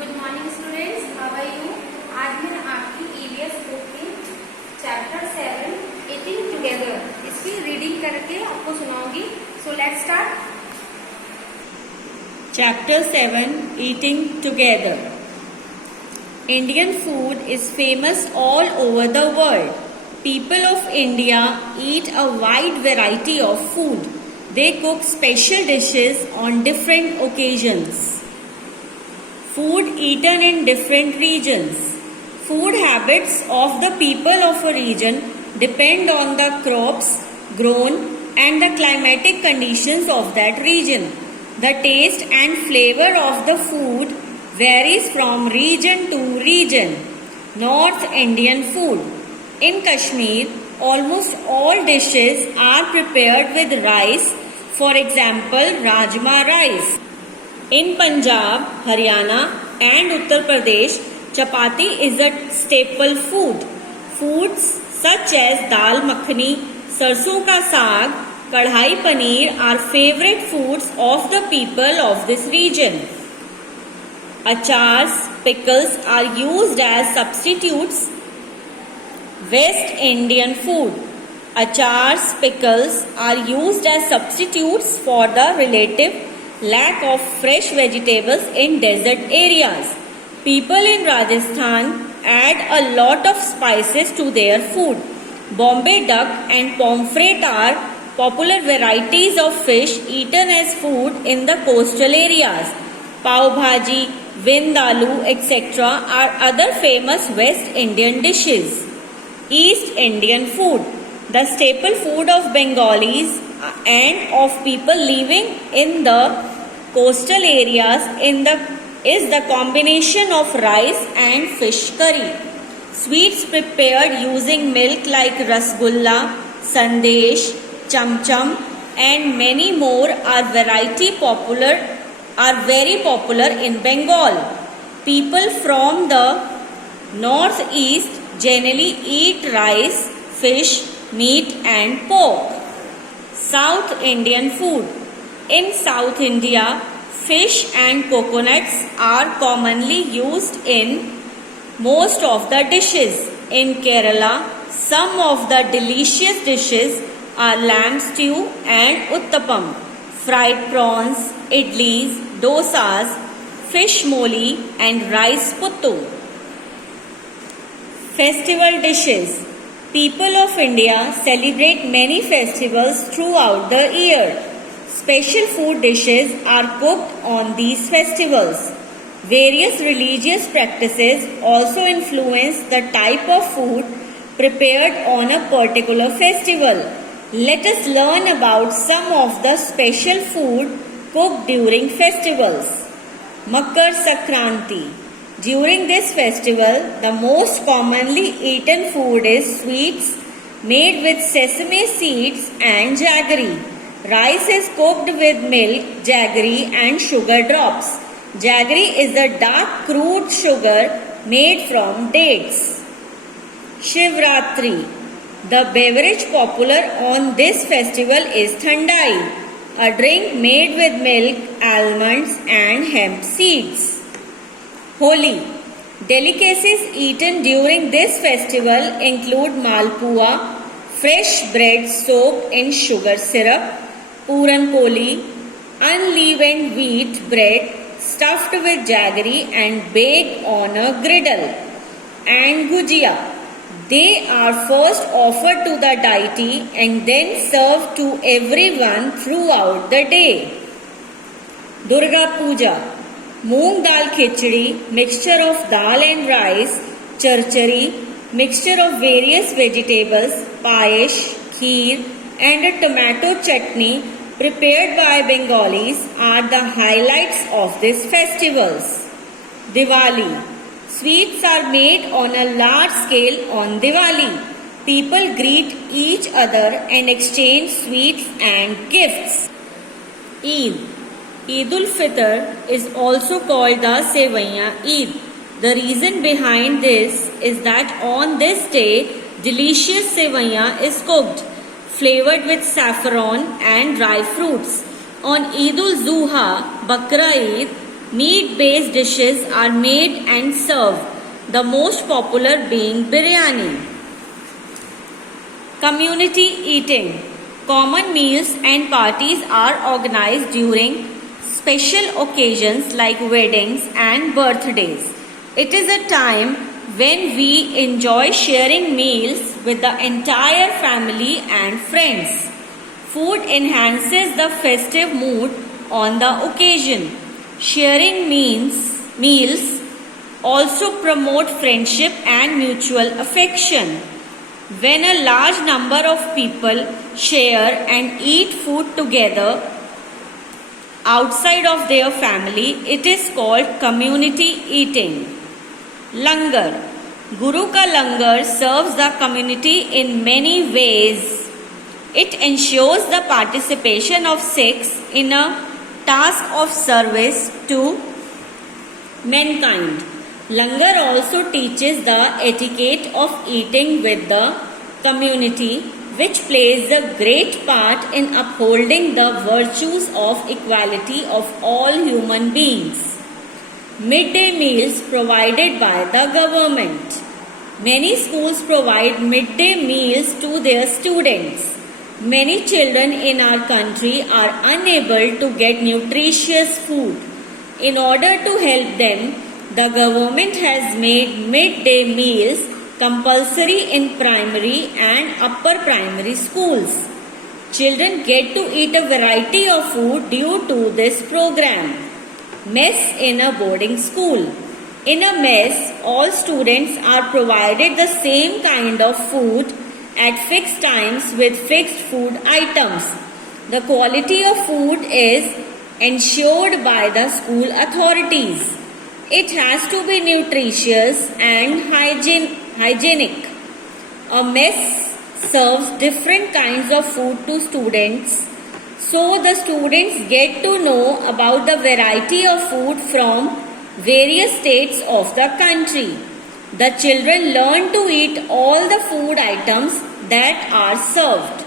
Good morning students, how are you. आज मैं आपकी ईवीएस बुक की चैप्टर 7 ईटिंग टुगेदर इसकी रीडिंग करके आपको सुनाऊंगी। So let's start. Chapter 7 Eating Together. Indian food is famous all over the world. People of India eat a wide variety of food. They cook special dishes on different occasions. Food eaten in different regions. Food habits of the people of a region depend on the crops grown and the climatic conditions of that region. The taste and flavor of the food varies from region to region. North Indian food. In Kashmir, almost all dishes are prepared with rice. For example, Rajma rice. In Punjab, Haryana and Uttar Pradesh, chapati is a staple food. Foods such as dal makhani, sarson ka saag, kadhai paneer are favorite foods of the people of this region. Achars, pickles are used as substitutes. West Indian food. Achars, pickles are used as substitutes for the relative lack of fresh vegetables in desert areas. People in Rajasthan add a lot of spices to their food. Bombay duck and pomfret are popular varieties of fish eaten as food in the coastal areas. Pav bhaji, vindaloo, etc. are other famous West Indian dishes. East Indian food. The staple food of Bengalis and of people living in the coastal areas is the combination of rice and fish curry. Sweets prepared using milk like rasgulla, sandesh, cham-cham and many more are very popular in Bengal. People from the northeast generally eat rice, fish, meat and pork. South Indian food. In South India, fish and coconuts are commonly used in most of the dishes. In Kerala, some of the delicious dishes are lamb stew and uttapam, fried prawns, idlis, dosas, fish moli and rice puttu. Festival dishes. People of India celebrate many festivals throughout the year. Special food dishes are cooked on these festivals. Various religious practices also influence the type of food prepared on a particular festival. Let us learn about some of the special food cooked during festivals. Makar Sankranti. During this festival, the most commonly eaten food is sweets made with sesame seeds and jaggery. Rice is cooked with milk, jaggery and sugar drops. Jaggery is a dark crude sugar made from dates. Shivratri. The beverage popular on this festival is Thandai, a drink made with milk, almonds and hemp seeds. Holi. Delicacies eaten during this festival include malpua, fresh bread soaked in sugar syrup, puran poli, unleavened wheat bread stuffed with jaggery and baked on a griddle, and gujia. They are first offered to the deity and then served to everyone throughout the day. Durga Puja. Moong dal khichdi, mixture of dal and rice, charchari, mixture of various vegetables, payesh, kheer and a tomato chutney prepared by Bengalis are the highlights of these festivals. Diwali. Sweets are made on a large scale on Diwali. People greet each other and exchange sweets and gifts. Eid. Eid ul-Fitr is also called the Sevaiya Eid. The reason behind this is that on this day, delicious Sevaiya is cooked, flavored with saffron and dry fruits. On Eid ul-Zuha, Bakra Eid, Meat-based dishes are made and served, the most popular being biryani. Community eating. Common meals and parties are organized during special occasions like weddings and birthdays. It is a time when we enjoy sharing meals with the entire family and friends. Food enhances the festive mood on the occasion. Sharing meals also promote friendship and mutual affection. When a large number of people share and eat food together outside of their family, it is called community eating. Langar. Guru Ka Langar serves the community in many ways. It ensures the participation of Sikhs in a task of service to mankind. Langar also teaches the etiquette of eating with the community, which plays a great part in upholding the virtues of equality of all human beings. Midday meals provided by the government. Many schools provide midday meals to their students. Many children in our country are unable to get nutritious food. In order to help them, the government has made midday meals compulsory in primary and upper primary schools. Children get to eat a variety of food due to this program. Mess in a boarding school. In a mess, all students are provided the same kind of food at fixed times with fixed food items. The quality of food is ensured by the school authorities. It has to be nutritious and hygienic. A mess serves different kinds of food to students, so the students get to know about the variety of food from various states of the country. The children learn to eat all the food items that are served.